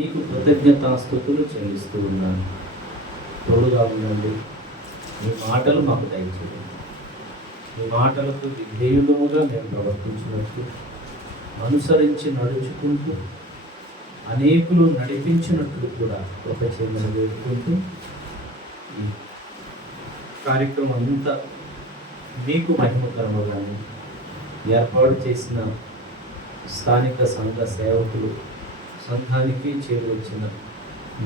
మీకు కృతజ్ఞతాస్తుతులు చెల్లిస్తూ ఉన్నాను. తోడుగా ఉండండి. మీ మాటలు మాకు దయచేయండి. మీ మాటలకు విధేయులముగా మేము ప్రవర్తించినట్లు అనుసరించి నడుచుకుంటూ అనేకులు నడిపించినట్లు కూడా కృప చేయమని వేడుకుంటూ ఈ కార్యక్రమం అంతా మీకు మహిమకరముగాను ఏర్పాటు చేసిన స్థానిక సంఘ సేవకులు, సంఘానికి చేరువచ్చిన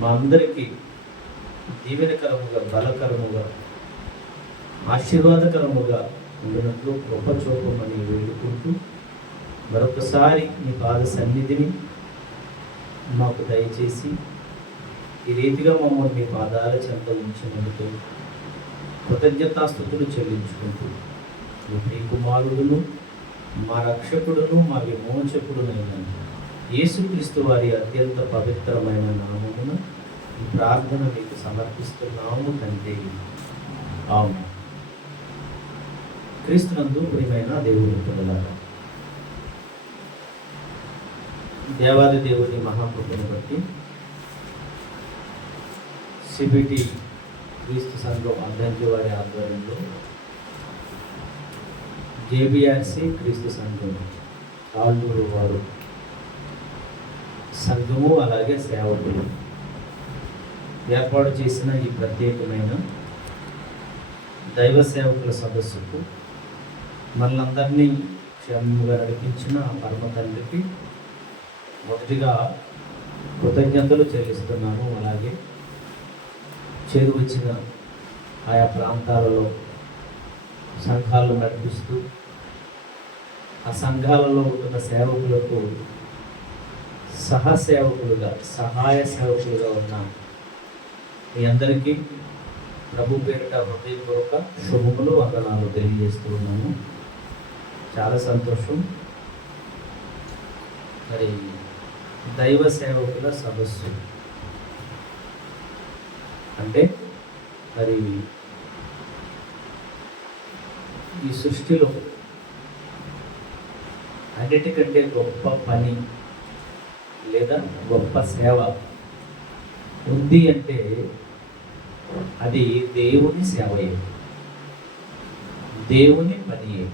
మా అందరికీ దీవెనకరముగా, బలకరముగా, ఆశీర్వాదకరముగా ఉండినట్లు కృప చూపమని వేడుకుంటూ మరొకసారి మీ పాద సన్నిధిని మాకు దయచేసి ఈ రీతిగా మమ్మల్ని మీ పాదాల చెంత ఉంచినందుకు కృతజ్ఞతాస్తుతులు చెల్లించుకుంటూ మీ కుమారుడును, మా రక్షకుడును, మా విమోచకుడునైన యేసుక్రీస్తు వారి అత్యంత పవిత్రమైన నామమున ఈ ప్రార్థన మీకు సమర్పిస్తున్నాము తండ్రి. ఆమేన్. క్రీస్తునందు ప్రియమైన దేవుని పిల్లలారా, దేవాది దేవుని మహాకృపను బట్టి సిబిటి క్రీస్తు సంఘం అద్దంకి వారి ఆధ్వర్యంలో జేబీఆర్సి క్రీస్తు సంఘం ఆళ్ళూరు వారు సంఘము అలాగే సేవకులు ఏర్పాటు చేసిన ఈ ప్రత్యేకమైన దైవ సేవకుల సదస్సుకు మనలందరినీ క్షేమంగా నడిపించిన పరమ తండ్రికి మొదటిగా కృతజ్ఞతలు చెల్లిస్తున్నాను. అలాగే చేరువచ్చిన ఆయా ప్రాంతాలలో సంఘాలను నడిపిస్తూ ఆ సంఘాలలో ఉంటున్న సేవకులకు సహసేవకులుగా, సహాయ సేవకులుగా ఉన్న మీ అందరికీ ప్రభు పేరిట హృదయపూర్వక శుభములు, వందనాలు తెలియజేస్తూ ఉన్నాము. చాలా సంతోషం. మరి దైవ సేవకుల సదస్సు అంటే మరి ఈ సృష్టిలో అన్నిటికంటే గొప్ప పని లేదా గొప్ప సేవ ఉంది అంటే అది దేవుని సేవయే, దేవుని పనియే.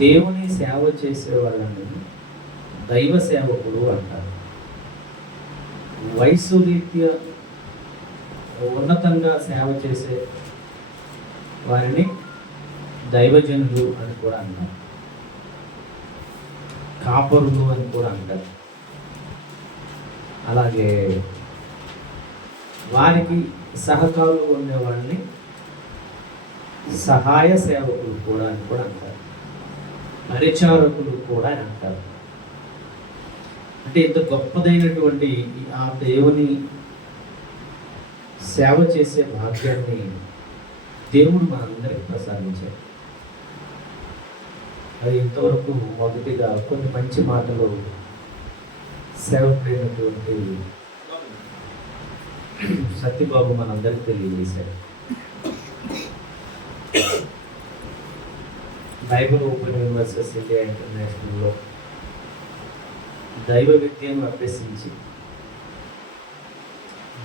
దేవుని సేవ చేసే వాళ్ళని దైవ సేవకులు అంటారు. వయసు రీత్యా ఉన్నతంగా సేవ చేసే వారిని దైవజనులు అని కూడా అంటారు, కాపరులు అని కూడా అంటారు. అలాగే వారికి సహకారులు ఉండే వాళ్ళని సహాయ సేవకులు కూడా అని కూడా అంటారు, పరిచారకులు కూడా అని అంటారు. అంటే ఇంత గొప్పదైనటువంటి ఆ దేవుని సేవ చేసే భాగ్యాన్ని దేవుడు మనందరికి ప్రసాదించాడు. అది ఇంతవరకు మొదటిగా కొన్ని మంచి మాటలు సేవకుడైనటువంటి సత్యబాబు మనందరికి తెలియజేశాడు. బైబిల్ ఓపెన్ యూనివర్సిటీ ఇండియా ఇంటర్నేషనల్లో దైవ విద్యను అభ్యసించి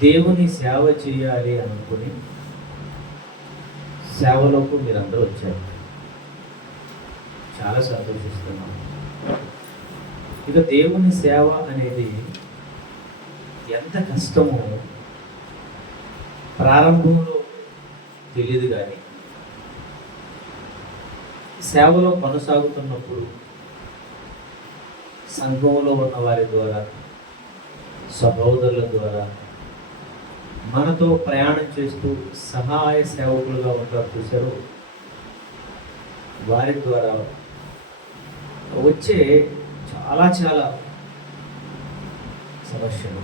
దేవుని సేవ చేయాలి అనుకుని సేవలోకి మీరందరూ వచ్చారు. చాలా సంతోషిస్తున్నాను. ఇక దేవుని సేవ అనేది ఎంత కష్టమో ప్రారంభంలో తెలియదు, కానీ సేవలో కొనసాగుతున్నప్పుడు సంఘంలో ఉన్న వారి ద్వారా, సహోదరుల ద్వారా, మనతో ప్రయాణం చేస్తూ సహాయ సేవకులుగా ఉంటారు చూశారు, వారి ద్వారా వచ్చే చాలా చాలా సమస్యలు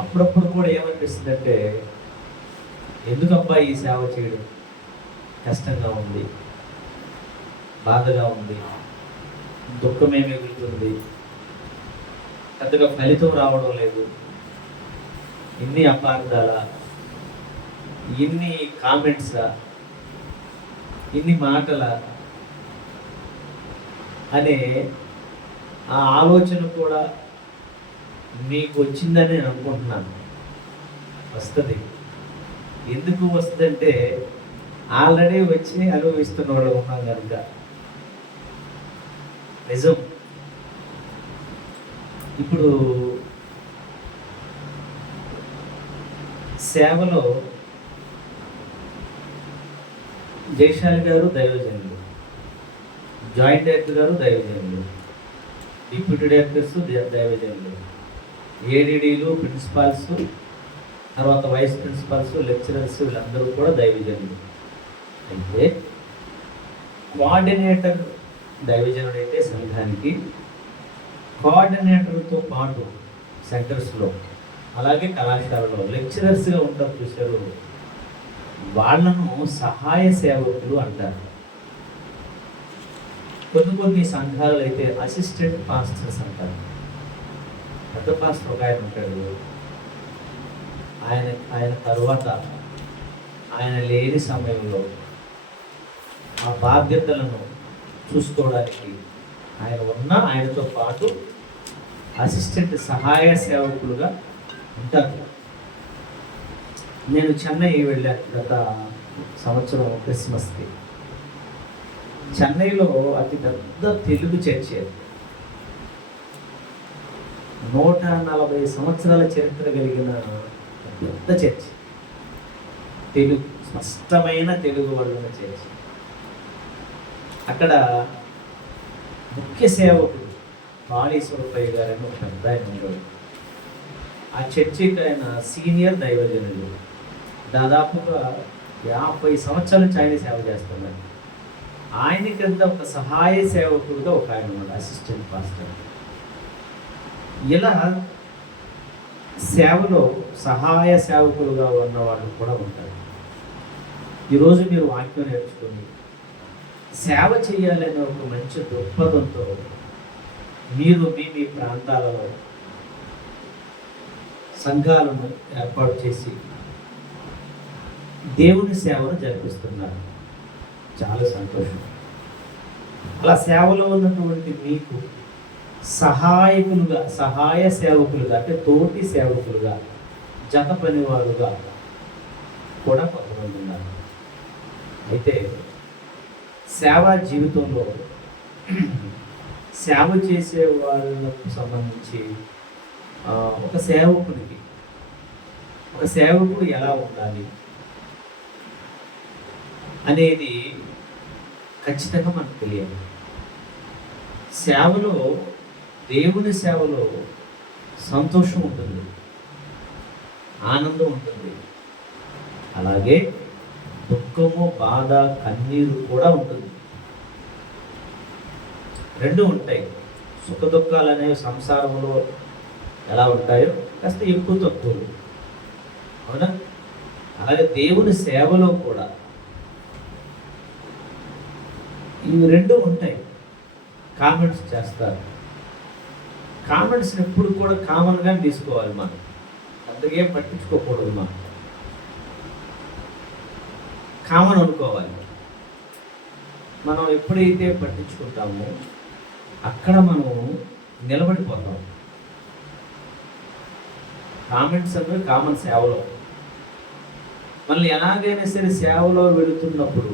అప్పుడప్పుడు కూడా ఏమనిపిస్తుందంటే, ఎందుకబ్బా ఈ సేవ చేయడం, కష్టంగా ఉంది, బాధగా ఉంది, దుఃఖమే మిగులుతుంది, పెద్దగా ఫలితం రావడం లేదు, ఇన్ని అపార్థాల, ఇన్ని కామెంట్సా, ఇన్ని మాటల అనే ఆ ఆలోచన కూడా మీకు వచ్చిందని నేను అనుకుంటున్నాను. వస్తుంది. ఎందుకు వస్తుందంటే ఆల్రెడీ వచ్చి అనుభవిస్తున్న వాళ్ళు ఉన్నాం కనుక. నిజం. ఇప్పుడు సేవలో జయశాలి గారు దైవజనులు, జాయింట్ డైరెక్టర్ గారు దైవజనులు, డిప్యూటీ డైరెక్టర్స్ దైవజనులు, ఏడీడీలు, ప్రిన్సిపాల్స్, తర్వాత వైస్ ప్రిన్సిపాల్స్, లెక్చరర్స్, వీళ్ళందరూ కూడా దైవజనులు. అయితే కోఆర్డినేటర్ దైవజనుడైతే సంఘానికి, కోఆర్డినేటర్తో పాటు సెంటర్స్లో అలాగే కళాశాలలో లెక్చరర్స్గా ఉంటారు చూశారు, వాళ్ళను సహాయ సేవకులు అంటారు. కొన్ని సంఘాలలో అయితే అసిస్టెంట్ పాస్టర్స్ అంటారు. పెద్ద పాస్టర్ ఒక ఆయన ఉంటాడు, ఆయన తరువాత ఆయన లేని సమయంలో ఆ బాధ్యతలను చూసుకోవడానికి ఆయనతో పాటు అసిస్టెంట్ సహాయ సేవకులుగా ఉంటారు. నేను చెన్నై వెళ్ళాను గత సంవత్సరం క్రిస్మస్కి. చెన్నైలో అతి పెద్ద తెలుగు చర్చ్, 140 సంవత్సరాల చరిత్ర కలిగిన పెద్ద చర్చ్, తెలుగు స్పష్టమైన తెలుగు వాళ్ళ చర్చ్. అక్కడ ముఖ్య సేవకుడు బాలీశ్వరప్పయ్య గారని ఒక పెద్ద ఆయన ఉన్నాడు. ఆ చర్చికి ఆయన సీనియర్ దైవజనులు, దాదాపుగా 50 సంవత్సరాల నుంచి ఆయన సేవ చేస్తున్నాడు. ఆయన కింద ఒక సహాయ సేవకుడుగా ఒక ఆయన ఉన్నాడు, అసిస్టెంట్ పాస్టర్. ఇలా సేవలో సహాయ సేవకులుగా ఉన్న వాళ్ళు కూడా ఉంటారు. ఈరోజు మీరు వాక్యం నేర్చుకొని సేవ చేయాలనే ఒక మంచి దృక్పథంతో మీరు మీ ప్రాంతాలలో సంఘాలను ఏర్పాటు చేసి దేవుని సేవను జరిపిస్తున్నారు. చాలా సంతోషం. అలా సేవలో ఉన్నటువంటి మీకు సహాయకులుగా, సహాయ సేవకులుగా, అంటే తోటి సేవకులుగా, జత పనివారుగా కూడా కొంతమంది ఉన్నారు. అయితే సేవా జీవితంలో సేవ చేసే వాళ్ళకు సంబంధించి ఒక సేవకుడు ఎలా ఉండాలి అనేది ఖచ్చితంగా మనకు తెలియాలి. సేవలో, దేవుని సేవలో సంతోషం ఉంటుంది, ఆనందం ఉంటుంది, అలాగే దుఃఖము, బాధ, కన్నీరు కూడా ఉంటుంది. రెండు ఉంటాయి. సుఖ దుఃఖాలు అనేవి సంసారంలో ఎలా ఉంటాయో కాస్త ఎక్కువ తక్కువలు, అవునా? అలాగే దేవుని సేవలో కూడా ఇవి రెండు ఉంటాయి. కామెంట్స్ చేస్తారు. కామెంట్స్ని ఎప్పుడు కూడా కామన్గా తీసుకోవాలి. మనం అంతగా పట్టించుకోకూడదు. మనం కామన్ అనుకోవాలి. మనం ఎప్పుడైతే పట్టించుకుంటామో అక్కడ మనం నిలబడిపోతాం. కామెంట్స్ అనేవి కామన్ సేవలో. మళ్ళీ ఎలాగైనా సరే సేవలో వెళుతున్నప్పుడు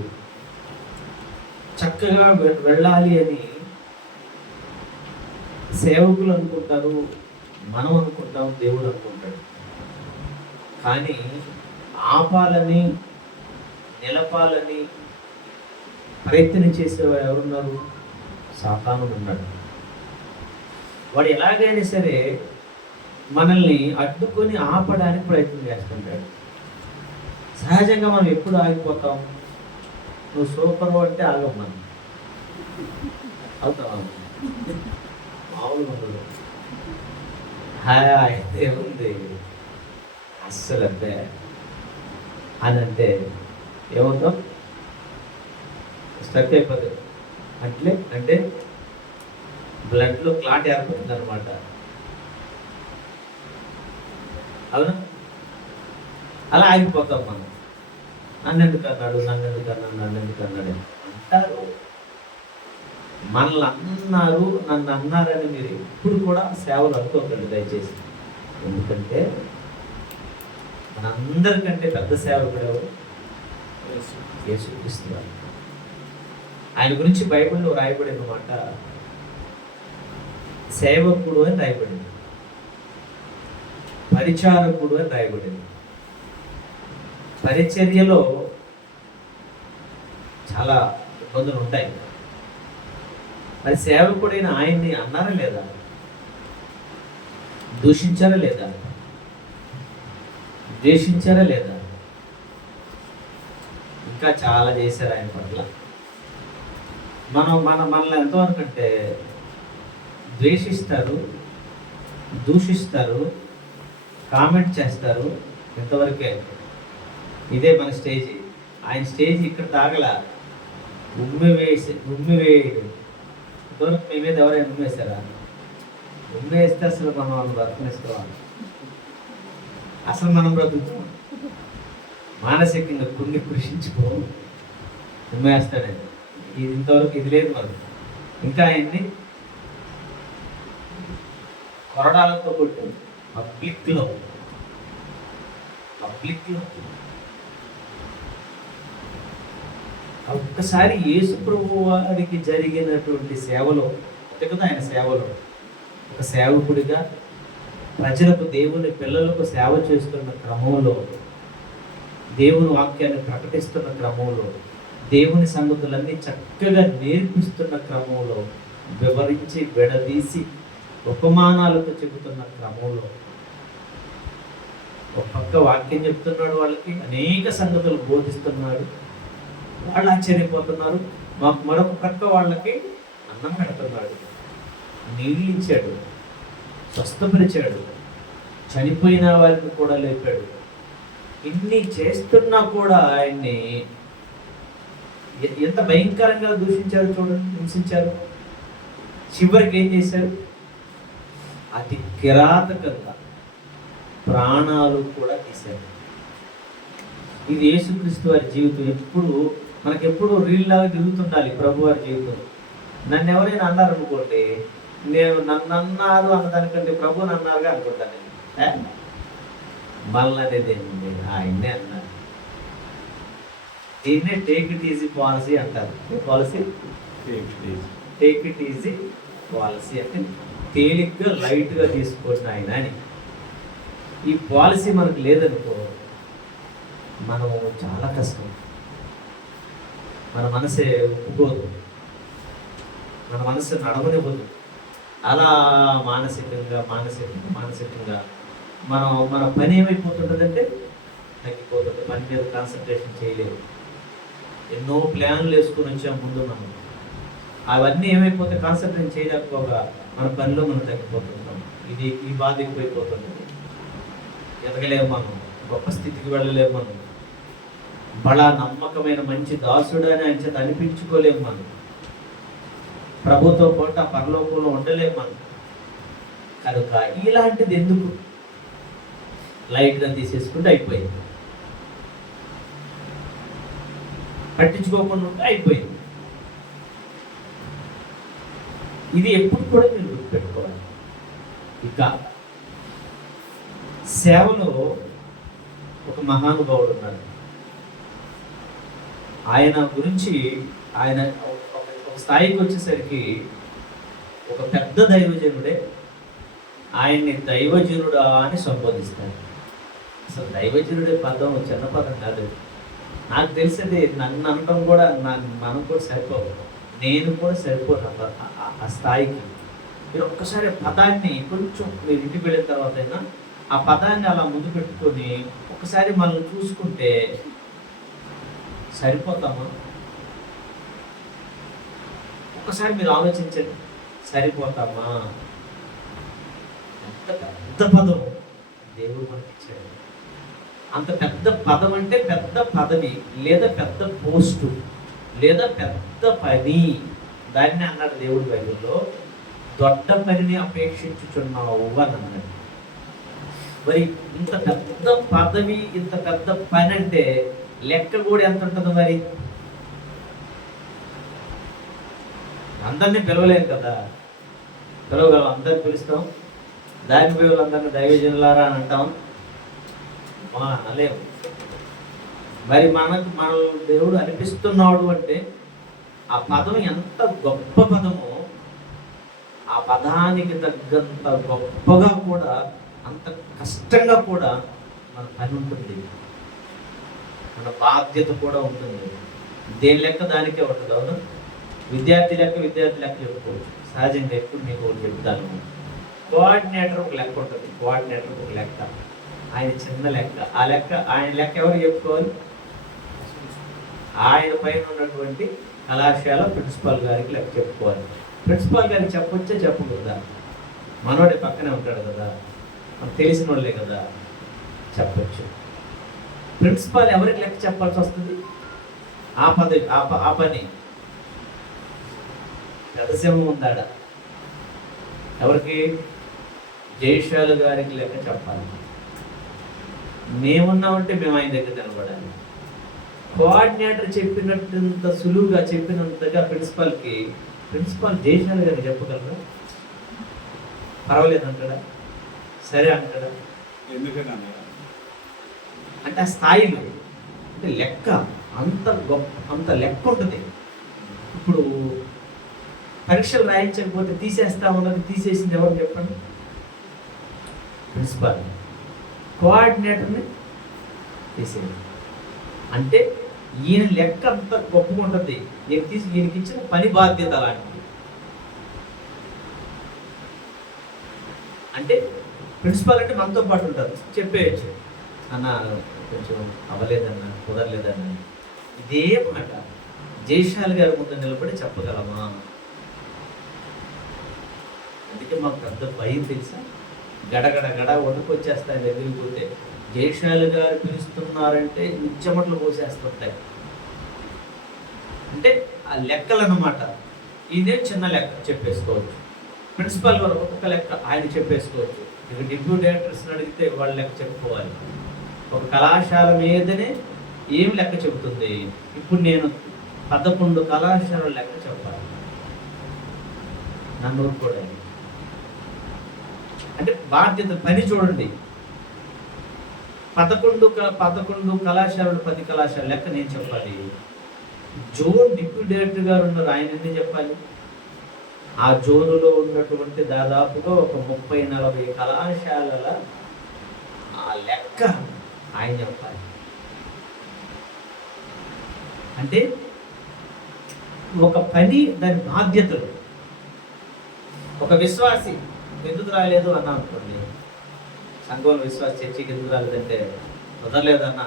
చక్కగా వెళ్ళాలి అని సేవకులు అనుకుంటారు, మనం అనుకుంటాం, దేవుడు అనుకుంటాడు. కానీ ఆపాలని, నిలపాలని ప్రయత్నం చేసేవాడు ఎవరున్నారు? సాతానుడు ఉన్నాడు. వాడు ఎలాగైనా సరే మనల్ని అడ్డుకొని ఆపడానికి ప్రయత్నం చేస్తుంటాడు. సహజంగా మనం ఎప్పుడు ఆగిపోతాం? నువ్వు సూపర్ అంటే ఆగం. మనం అవుతావా? మామూలు ఉండదు. అయితే ఉంది అస్సలు అంతే అని అంటే ఏమవుతాం? స్ట్రక్ అయిపోతుంది. అంటే బ్లడ్లో క్లాట్ ఏర్పడుతుంది అనమాట. అవునా? అలా ఆగిపోతాం మనం. నన్నెందుకు అన్నాడు అంటారు. మనల్ని అన్నారు, నన్ను అన్నారని మీరు ఎప్పుడు కూడా సేవలు అనుకోకండి దయచేసి. ఎందుకంటే మనందరికంటే పెద్ద సేవకుడు ఎవరు? యేసుక్రీస్తు వారు. ఆయన గురించి బైబిల్లో రాయబడిన మాట సేవకుడు అని రాయబడింది, పరిచారకుడు అని రాయబడింది. పరిచర్యలో చాలా ఇబ్బందులు ఉంటాయి. మరి సేవకుడైన ఆయన్ని అన్నారా లేదా? దూషించారా లేదా? ద్వేషించారా లేదా? ఇంకా చాలా చేశారు ఆయన పట్ల. మనల్ని ఎంతవరకు అంటే ద్వేషిస్తారు, దూషిస్తారు, కామెంట్ చేస్తారు, ఇంతవరకే. ఇదే మన స్టేజ్. ఆయన స్టేజ్ ఇక్కడ తాగల, ఉమ్మివేయడు. ఇంతవరకు మీ మీద ఎవరైనా ఉమ్మేశారా? ఉమ్మేస్తే అసలు మనం వాళ్ళు బ్రతకనిస్తాం, అసలు మనం బ్రతుకుతాం. మానసికంగా కుంగి కృషించుకో ఉమ్మేస్తాడండి. ఇది ఇంతవరకు ఇది లేదు మనకు. ఇంకా ఆయన్ని కొరడాలతో కొట్టు పబ్లిక్లో ఒక్కసారి యేసు ప్రభు వారికి జరిగినటువంటి సేవలో, కదా ఆయన సేవలో ఒక సేవకుడిగా ప్రజలకు, దేవుని పిల్లలకు సేవ చేస్తున్న క్రమంలో, దేవుని వాక్యాన్ని ప్రకటిస్తున్న క్రమంలో, దేవుని సంగతులన్నీ చక్కగా నేర్పిస్తున్న క్రమంలో, వివరించి విడదీసి ఉపమానాలతో చెబుతున్న క్రమంలో, ఒక పక్క వాక్యం చెప్తున్నాడు, వాళ్ళకి అనేక సంగతులు బోధిస్తున్నాడు, వాళ్ళు ఆశ్చర్యపోతున్నారు. మరొక పక్క వాళ్ళకి అన్నం పెడుతున్నాడు, నీళ్ళు ఇచ్చాడు, స్వస్థపరిచాడు, చనిపోయిన వారిని కూడా లేపాడు. ఇన్ని చేస్తున్నా కూడా ఆయన్ని ఎంత భయంకరంగా దూషించారు చూడండి, హింసించారు. చివరికి ఏం చేశారు? అతి కిరాతకంగా ప్రాణాలు కూడా తీశారు. ఇది యేసుక్రీస్తు వారి జీవితం. ఎప్పుడు మనకెప్పుడు రీల్లాగా తిరుగుతుండాలి ప్రభు వారి జీవితం. నన్ను ఎవరైనా అన్నారనుకోండి, నేను నన్ను అన్నారు అన్నదానికంటే ప్రభుని అన్నారుగా అనుకుంటాను. మళ్ళీ అనేది ఏంటి? ఆయన్నే అన్నారు. దీన్నే టేక్ ఇట్ ఈజీ పాలసీ అంటారు. Policy take it easy policy అంటే తేలిగ్గా లైట్గా తీసుకోండి ఆయన అని. ఈ పాలసీ మనకు లేదనుకో, మనం చాలా కష్టం. మన మనసే ఒప్పుకోదు, మన మనసు నడవనివ్వదు. అలా మానసికంగా మన పని ఏమైపోతుంటుందంటే తగ్గిపోతుంది. పని మీద కాన్సన్ట్రేషన్ చేయలేము. ఎన్నో ప్లాన్లు వేసుకొని వచ్చాము ముందు మనం. అవన్నీ ఏమైపోతే కాన్సన్ట్రేషన్ చేయలేకపోగా మన పనిలో మనం తగ్గిపోతుంటాం. ఈ బాధ ఎక్కువైపోతుంది. ఎదగలేము మనం, గొప్ప స్థితికి వెళ్ళలేము మనం, బడా నమ్మకమైన మంచి దాసుడు అని ఆయన చేత అనిపించుకోలేము మనం, ప్రభుతో పాటు ఆ పరలోకంలో ఉండలేము మనం. కనుక ఇలాంటిది ఎందుకు లైట్గా తీసేసుకుంటే అయిపోయింది, పట్టించుకోకుండా ఉంటే అయిపోయింది. ఇది ఎప్పుడు కూడా మీరు గుర్తుపెట్టుకోవాలి. ఇక సేవలో ఒక మహానుభావుడు ఉన్నాడు. ఆయన గురించి ఆయన ఒక స్థాయికి వచ్చేసరికి ఒక పెద్ద దైవజనుడే ఆయన్ని దైవజనుడా అని సంబోధిస్తాడు. అసలు దైవజనుడే పదం చిన్న పదం కాదు. నాకు తెలిసేది నన్ను అనడం కూడా మనం కూడా సరిపోవు, నేను కూడా సరిపోను ఆ స్థాయికి. మీరు ఒక్కసారి పదాన్ని కొంచెం మీరు ఇంటికి వెళ్ళిన తర్వాత అయినా ఆ పదాన్ని అలా ముందు పెట్టుకొని ఒకసారి మనం చూసుకుంటే సరిపోతామా? ఒక్కసారి మీరు ఆలోచించండి, సరిపోతామా? ఎంత పెద్ద పదం దేవుడు మనకి ఇచ్చాడు. అంత పెద్ద పదం అంటే పెద్ద పదవి లేదా పెద్ద పోస్టు లేదా పెద్ద పని. దాన్ని అన్నాడు దేవుడు బైబిల్లో, దొడ్డ పనిని అపేక్షించుచున్నావు అని అన్నాడు. మరి ఇంత పెద్ద పదవి, ఇంత పెద్ద పని అంటే లెక్క కూడా ఎంత ఉంటుంది మరి? అందరినీ పిలవలేము కదా, పిలవగలం, అందరిని పిలుస్తాం. దాని పేరు అందరిని దైవజనులారా అని అంటాం, అనలేము. మరి మన దేవుడు అనిపిస్తున్నాడు అంటే ఆ పదం ఎంత గొప్ప పదమో, ఆ పదానికి తగ్గంత గొప్పగా కూడా, అంత కష్టంగా కూడా మన పని ఉంటుంది, మన బాధ్యత కూడా ఉంటుంది. దేని లెక్క దానికే ఉంటుంది. అవును, విద్యార్థి లెక్క చెప్పుకోవచ్చు. సహజంగా ఎప్పుడు మీకు ఒకటి చెప్తాను, కోఆర్డినేటర్ ఒక లెక్క ఉంటుంది, కోఆర్డినేటర్ ఒక లెక్క, ఆయన చిన్న లెక్క. ఆ లెక్క, ఆయన లెక్క ఎవరు చెప్పుకోవాలి? ఆయన పైన ఉన్నటువంటి కళాశాల ప్రిన్సిపాల్ గారికి లెక్క చెప్పుకోవాలి. ప్రిన్సిపాల్ గారికి చెప్పొచ్చే చెప్పకూడదా? మనోడే పక్కనే ఉంటాడు కదా, మనకు తెలిసిన వాళ్ళే కదా, చెప్పచ్చు. ప్రిన్సిపాల్ ఎవరికి లెక్క చెప్పాల్సి వస్తుంది? ఆ పని పెదసింహం ఉందాడ, ఎవరికి? జయశాలు గారికి లెక్క చెప్పాలి. మేమున్నామంటే మేము ఆయన దగ్గర నిలబడాలి. కోఆర్డినేటర్ చెప్పినట్టు సులువుగా చెప్పినంతగా ప్రిన్సిపాల్ జయశాలు గారికి చెప్పగలరా? పర్వాలేదు అంటాడా? సరే అంటాడా? అంటే ఆ స్థాయిలో, అంటే లెక్క అంత లెక్క ఉంటుంది. ఇప్పుడు పరీక్షలు రాయించకపోతే తీసేస్తామన్నది తీసేసింది ఎవరు చెప్పండి? ప్రిన్సిపాల్. కోఆర్డినేటర్ని తీసేయండి. అంటే ఈయన లెక్క అంత గొప్పగా ఉంటుంది, ఈయనకి ఇచ్చిన పని బాధ్యత అలాంటిది. అంటే ప్రిన్సిపాల్ అంటే మనతో పాటు ఉంటారు, చెప్పేయచ్చు, అన్న కొంచెం అవ్వలేదన్నా, కుదరలేదన్నా. ఇదే మాట జయశాల్ గారి ముందు నిలబడి చెప్పగలమా? అందుకే మాకు పెద్ద భయం తెలుసా, గడగడ వణుకొచ్చేస్తాయి దగ్గరికి పోతే. జయశాల్ గారు పిలుస్తున్నారంటే నిత్యమట్లు పోసేస్తుంటాయి. అంటే ఆ లెక్కలు అన్నమాట. ఇదే చిన్న లెక్క చెప్పేసుకోవచ్చు, ప్రిన్సిపాల్ వారు ఒక్కొక్క లెక్క ఆయన చెప్పేసుకోవచ్చు. ఇక డిప్యూటీ డైరెక్టర్స్ని అడిగితే వాళ్ళ లెక్క చెప్పుకోవాలి. ఒక కళాశాల మీదనే ఏం లెక్క చెబుతుంది? ఇప్పుడు నేను 11 కళాశాలల లెక్క చెప్పాలి, నన్ను కూడా. అంటే బాధ్యత, పని చూడండి. 11 కళాశాలలు, 10 కళాశాల లెక్క నేను చెప్పాలి. జోన్ డిప్యూటీ డైరెక్టర్ గారు ఉన్నారు, ఆయన ఎన్ని చెప్పాలి? ఆ జోనులో ఉన్నటువంటి దాదాపుగా ఒక 30-40 కళాశాలల ఆ లెక్క ఆయన చెప్పాలి. అంటే ఒక పని, దాని బాధ్యతలు. ఒక విశ్వాసి ఎందుకు రాలేదు అన్నా అనుకోండి, సంఘంలో విశ్వాసి చర్చికి ఎందుకు రాలేదంటే కుదరలేదన్నా,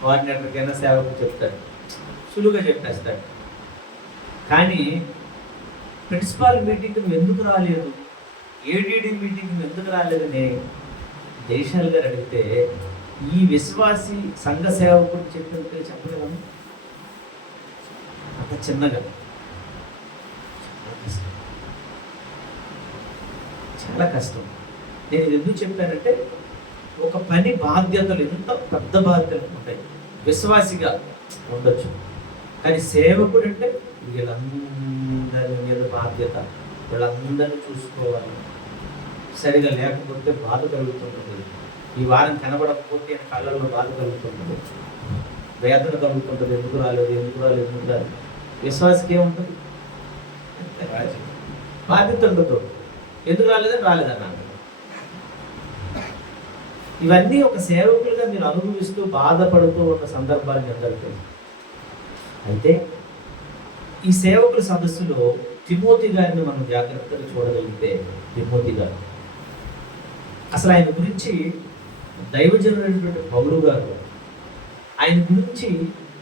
కోఆర్డినేటర్కైనా సేవకు చెప్తాడు, సులువుగా చెప్పేస్తాడు. కానీ ప్రిన్సిపాల్ మీటింగ్ నువ్వు ఎందుకు రాలేదు, ఏడీడీ మీటింగ్ నువ్వు ఎందుకు రాలేదని జయశాల్ గారు అడిగితే, ఈ విశ్వాసి సంఘ సేవకుడు చెప్పినట్టు చెప్పగలము? అంత చిన్నగా, చాలా కష్టం. నేను ఇది ఎందుకు చెప్పానంటే, ఒక పని బాధ్యతలు ఎంత పెద్ద బాధ్యతలు ఉంటాయి. విశ్వాసిగా ఉండొచ్చు, కానీ సేవకుడు అంటే వీళ్ళందరి మీద బాధ్యత, వీళ్ళందరినీ చూసుకోవాలి. సరిగా లేకపోతే బాధ కలుగుతుంటుంది, ఈ వారం కనబడకపోతే కళ్ళల్లో బాధ కలుగుతుంటుంది, వేదన కలుగుతుంటుంది. ఎందుకు రాలేదు. విశ్వాసకి ఏముంటుంది? బాధ్యత ఉండదు. ఎందుకు రాలేదన్నా. ఇవన్నీ ఒక సేవకులుగా మీరు అనుభవిస్తూ బాధపడుతూ ఉన్న సందర్భాలు అందరికీ. అయితే ఈ సేవకుల సదస్సులో తిమోతి గారిని మనం జాగ్రత్తగా చూడగలిగితే, తిమోతి గారు అసలు ఆయన గురించి దైవజనుడైనటువంటి పౌలు గారు, ఆయన గురించి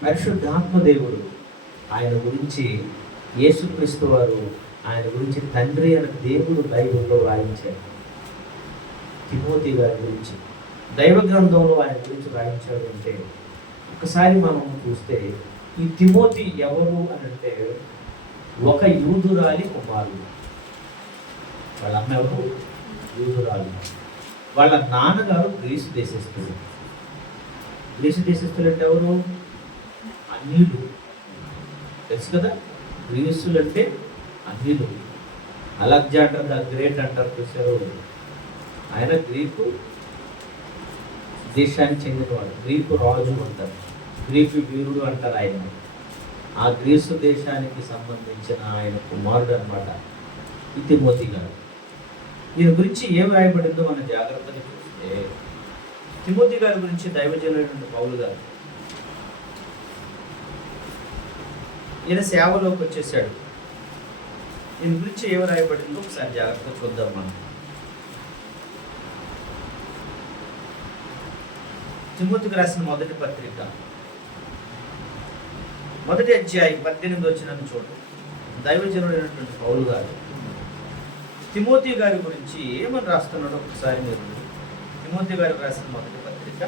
పరిశుద్ధాత్మ దేవుడు, ఆయన గురించి యేసుక్రీస్తు వారు, ఆయన గురించి తండ్రి అనే దేవుడు బైబిల్లో రాయించాడు. తిమోతి గారి గురించి దైవ గ్రంథంలో ఆయన గురించి రాయించాడు. అంటే ఒకసారి మనం చూస్తే ఈ తిమోతి ఎవరు అని అంటే, ఒక యూదురాలి కుమారుడు. వాళ్ళ అమ్మ ఎవరు? యూదురాలు. వాళ్ళ నాన్నగారు గ్రీసు దేశస్థుడు. గ్రీసు దేశస్థులు అంటే ఎవరు? అన్యులు, తెలుసు కదా. గ్రీసులు అంటే అన్యులు. అలెగ్జాండర్ ద గ్రేట్ అంటారు చూసారు, ఆయన గ్రీకు దేశానికి చెందినవాడు, గ్రీకు రాజు అంటారు, గ్రీకు వీరుడు అంటారు ఆయన. ఆ గ్రీసు దేశానికి సంబంధించిన ఆయన కుమారుడు అనమాట ఈ తిమోతి గారు. దీని గురించి ఏం రాయబడిందో మనం జాగ్రత్తగా చూస్తే, తిమోతి గారి గురించి దైవజనుడైనటువంటి పౌలు గారు, ఈయన సేవలోకి వచ్చేసాడు. దీని గురించి ఏం రాయబడిందో ఒకసారి జాగ్రత్తగా చూద్దాం మనం. తిమోతికి రాసిన మొదటి పత్రిక, మొదటి అధ్యాయం 18 వచనాన్ని చూడండి. దైవజనుడైనటువంటి పౌలు గారు తిమోతి గారి గురించి ఏమని రాస్తున్నాడో ఒకసారి మీరు. తిమోతి గారికి రాసిన మొదటి పత్రిక,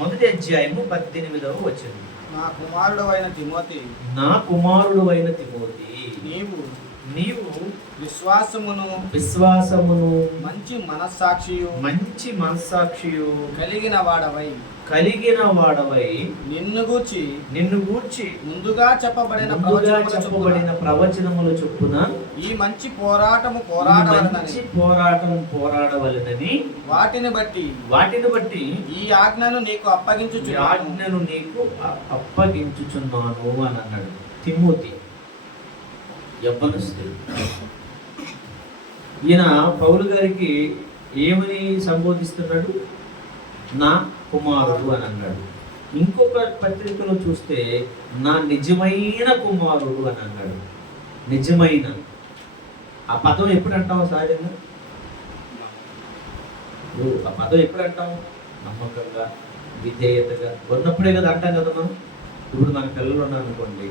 మొదటి అధ్యాయము 18వ వచనం. నా కుమారుడు అయిన తిమోతి, నా కుమారుడు అయిన తిమోతి, నీవు విశ్వాసమును మంచి మనస్సాక్షియు కలిగిన వాడవై నిన్ను గూర్చి ముందుగా చెప్పబడిన ప్రవచనముల చొప్పున ఈ మంచి పోరాటము పోరాడవలెనని వాటిని బట్టి ఈ ఆజ్ఞను నీకు అప్పగించుచున్నాను అని అన్నాడు. తిమోతి యవ్వనస్తుడు. ఈయన పౌలు గారికి ఏమని సంబోధిస్తున్నాడు? నా కుమారుడు అని అన్నాడు. ఇంకొక పత్రికలో చూస్తే నా నిజమైన కుమారుడు అని అన్నాడు. నిజమైన ఆ పదం ఎప్పుడు అంటావు సహజంగా? ఆ పదం ఎప్పుడు అంటాం? నమ్మకంగా, విధేయతగా ఉన్నప్పుడే కదా అంటాం కదా మనం. ఇప్పుడు మన పిల్లలు ఉన్నారనుకోండి,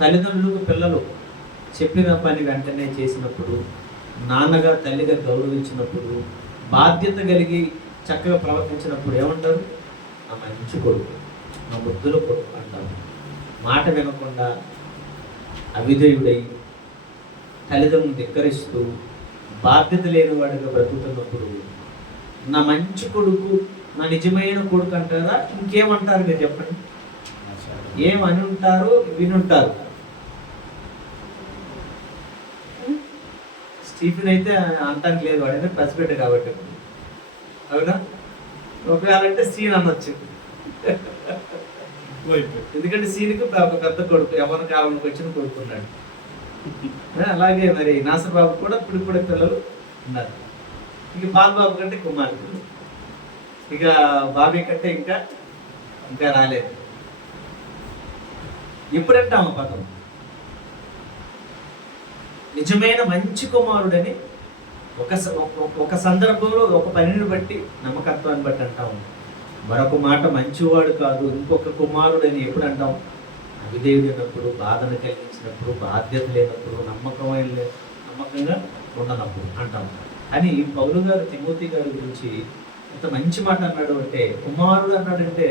తల్లిదండ్రులకు పిల్లలు చెప్పిన పని వెంటనే చేసినప్పుడు, నాన్నగా తల్లిగా గౌరవించినప్పుడు, బాధ్యత కలిగి చక్కగా ప్రవర్తించినప్పుడు ఏమంటారు? నా మంచి కొడుకు, నా ముద్దుల కొడుకు అంటారు. మాట వినకుండా అవిధేయుడై తల్లిదండ్రులను ధిక్కరిస్తూ బాధ్యత లేని వాడిగా బ్రతుకుతున్నప్పుడు నా మంచి కొడుకు, నా నిజమైన కొడుకు అంటారా? ఇంకేమంటారు మీరు చెప్పండి? ఏమని ఉంటారు? వినుంటారు. స్టీఫెన్ అయితే అంటానికి లేదు, వాడైతే పసిపెట్ట కాబట్టి. అవునా? ఒకవేళ అంటే సీన్ అనొచ్చు, ఎందుకంటే సీన్కి ఒక పెద్ద కొడుకు, యవ్వన కాలంలోకి వచ్చిన కొడుకున్నాడు. అలాగే మరి నాసర్ బాబు కూడా ఇప్పుడు పిల్లలు ఉన్నారు. ఇక బాలబాబు కంటే కుమార్తెలు, ఇక బాబీ కంటే ఇంకా రాలేదు. ఎప్పుడంటాము పదం? నిజమైన మంచి కుమారుడని ఒక సందర్భంలో ఒక పనిని బట్టి, నమ్మకత్వాన్ని బట్టి అంటాము. మరొక మాట మంచివాడు కాదు, ఇంకొక కుమారుడని ఎప్పుడు అంటాం? అవిధేయుడైనప్పుడు, బాధను కలిగించినప్పుడు, బాధ్యత లేనప్పుడు, నమ్మకంగా ఉండనప్పుడు అంటాం. అని పౌలు గారు తిమోతి గారి గురించి ఎంత మంచి మాట అన్నాడు అంటే, కుమారుడు అన్నాడంటే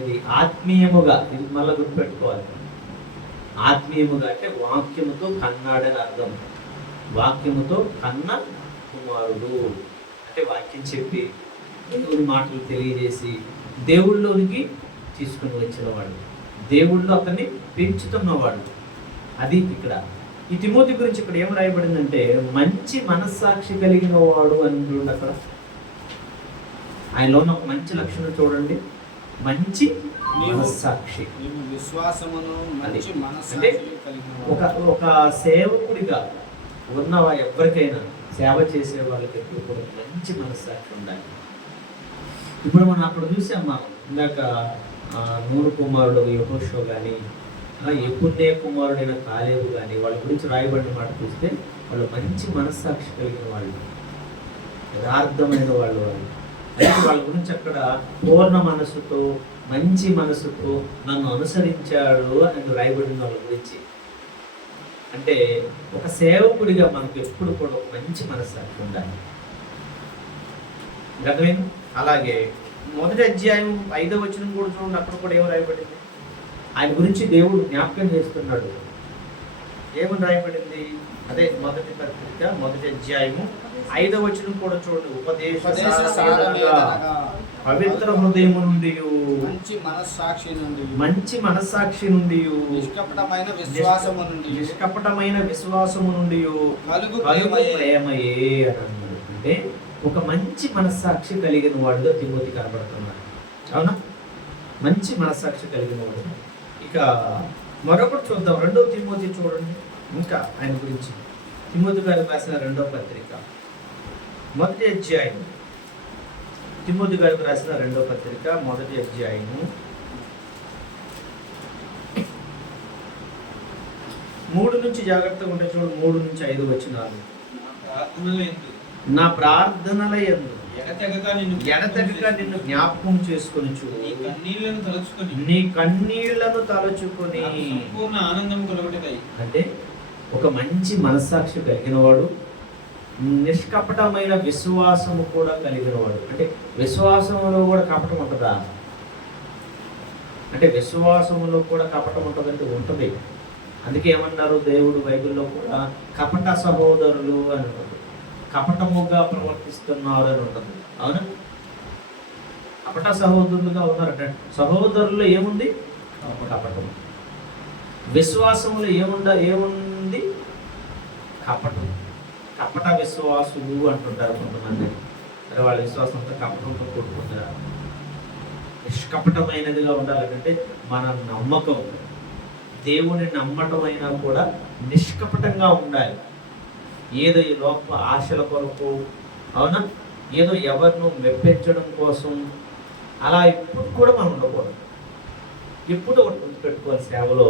ఇది ఆత్మీయముగా, ఇది మళ్ళీ గుర్తుపెట్టుకోవాలి. ఆత్మీయముగా అంటే వాక్యముతో కన్నాడని అర్థం. వాక్యముతో కన్న కుమారుడు అంటే వాక్యం చెప్పి దేవుని మాటలు తెలియజేసి దేవుళ్ళలోనికి తీసుకుని వచ్చినవాడు, దేవుళ్ళు అతన్ని పెంచుతున్నవాడు. అది ఇక్కడ ఈ తిమోతి గురించి ఇక్కడ ఏం రాయబడిందంటే, మంచి మనస్సాక్షి కలిగిన వాడు అని చూడండి. అక్కడ ఆయనలో ఉన్న ఒక మంచి లక్షణం చూడండి, మంచి మనస్సాక్షి. అంటే ఒక సేవకుడిగా ఉన్న ఎవరికైనా, సేవ చేసే వాళ్ళకి ఎప్పుడు కూడా మంచి మనస్సాక్షి ఉండాలి. ఇప్పుడు మనం అక్కడ చూసాం, మనం ఇందాక నూను కుమారుడు యెహోషువ కానీ, యెఫున్నె కుమారుడైన కాలేబు కానీ, వాళ్ళ గురించి రాయబడిన మాట చూస్తే వాళ్ళు మంచి మనస్సాక్షి కలిగిన వాళ్ళు, యథార్థమైన వాళ్ళు. అయితే వాళ్ళ గురించి అక్కడ పూర్ణ మనసుతో, మంచి మనసుతో నన్ను అనుసరించాడు అని రాయబడిన వాళ్ళ గురించి. అంటే ఒక సేవకుడిగా మనకు ఎప్పుడు కూడా ఒక మంచి మనస్సాక్షి ఉండాలి. అర్థమైంది? అలాగే మొదటి అధ్యాయం 5వ వచనం కూడా చూడండి, అక్కడ కూడా ఏమో రాయబడింది. ఆయన గురించి దేవుడు జ్ఞాపకం చేస్తున్నాడు. ఏమని రాయబడింది? అదే మొదటి పత్రిక మొదటి అధ్యాయము 5వ వచనం కూడా చూడండి. ఉపదేశ ఉపదేశ సారమేదనగా సారమేదనగా పవిత్ర హృదయము నుండి మంచి మనస్సాక్షి నుండి మనస్సాక్షి నుండి నిష్కపటమైన విశ్వాసము నుండి నిష్కపటమైన విశ్వాసము నుండి కలుగు కలుగు ప్రేమయే. ప్రేమయే అని అన్నాడు. అంటే ఒక మంచి మనస్సాక్షి కలిగిన వాడుగా తిమోతి కనబడుతున్నాడు. అవునా? మంచి మనస్సాక్షి కలిగిన వాడు. ఇక మరొకటి చూద్దాం. 2వ తిమోతి చూడండి. ఇంకా ఆయన గురించి తిమోతి గారు రాసిన 2వ పత్రిక మొదటి అధ్యాయం. తిమోతి గారికి రాసిన 2వ పత్రిక మొదటి అధ్యాయము 3 నుంచి జాగ్రత్తగా ఉంటే చూడు. 3 నుంచి 5 వచనాలు. నా ప్రార్థనల యందు ఎడతెగక నిన్ను జ్ఞాపకం చేసుకొని చూడు. నీ కన్నీళ్లను తలుచుకొని సంపూర్ణ ఆనందం కలుగుటకై. అంటే ఒక మంచి మనస్సాక్షి కలిగిన వాడు, నిష్కపటమైన విశ్వాసము కూడా కలిగిన వాడు. అంటే విశ్వాసములో కూడా కపటం ఉంటుందా? అంటే విశ్వాసములో కూడా కపటం ఉంటుందంటే ఉంటుంది. అందుకే ఏమన్నారు దేవుడు బైబిల్లో కూడా కపట సహోదరులు అని ఉంటుంది. కపటముగా ప్రవర్తిస్తున్నారు అని ఉంటుంది. అవునా? కపట సహోదరులుగా ఉన్నారంటే సహోదరుల్లో ఏముంది? కపటం. విశ్వాసములో ఏముంది? కపటం. కపట విశ్వాసులు అంటుంటారు కొంతమంది. మరి వాళ్ళ విశ్వాసంతో కపటంతో కూడుకుంటారు. నిష్కపటమైనదిగా ఉండాలంటే మన నమ్మకం, దేవుని నమ్మటం అయినా కూడా నిష్కపటంగా ఉండాలి. ఏదో ఈ లోప ఆశల కొరకు, అవునా, ఏదో ఎవరిను మెప్పించడం కోసం అలా ఎప్పుడు కూడా మనం ఉండకూడదు. ఎప్పుడు ఒకటి గుర్తుపెట్టుకోవాలి, సేవలో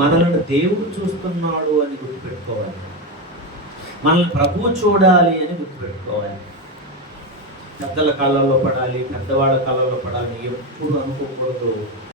మనల్ని దేవుడు చూస్తున్నాడు అని గుర్తుపెట్టుకోవాలి. మనల్ని ప్రభువు చూడాలి అని గుర్తుపెట్టుకోవాలి. పెద్దల కళ్ళల్లో పడాలి, పెద్దవాళ్ళ కళ్ళల్లో పడాలి ఎప్పుడు అనుకోకూడదు.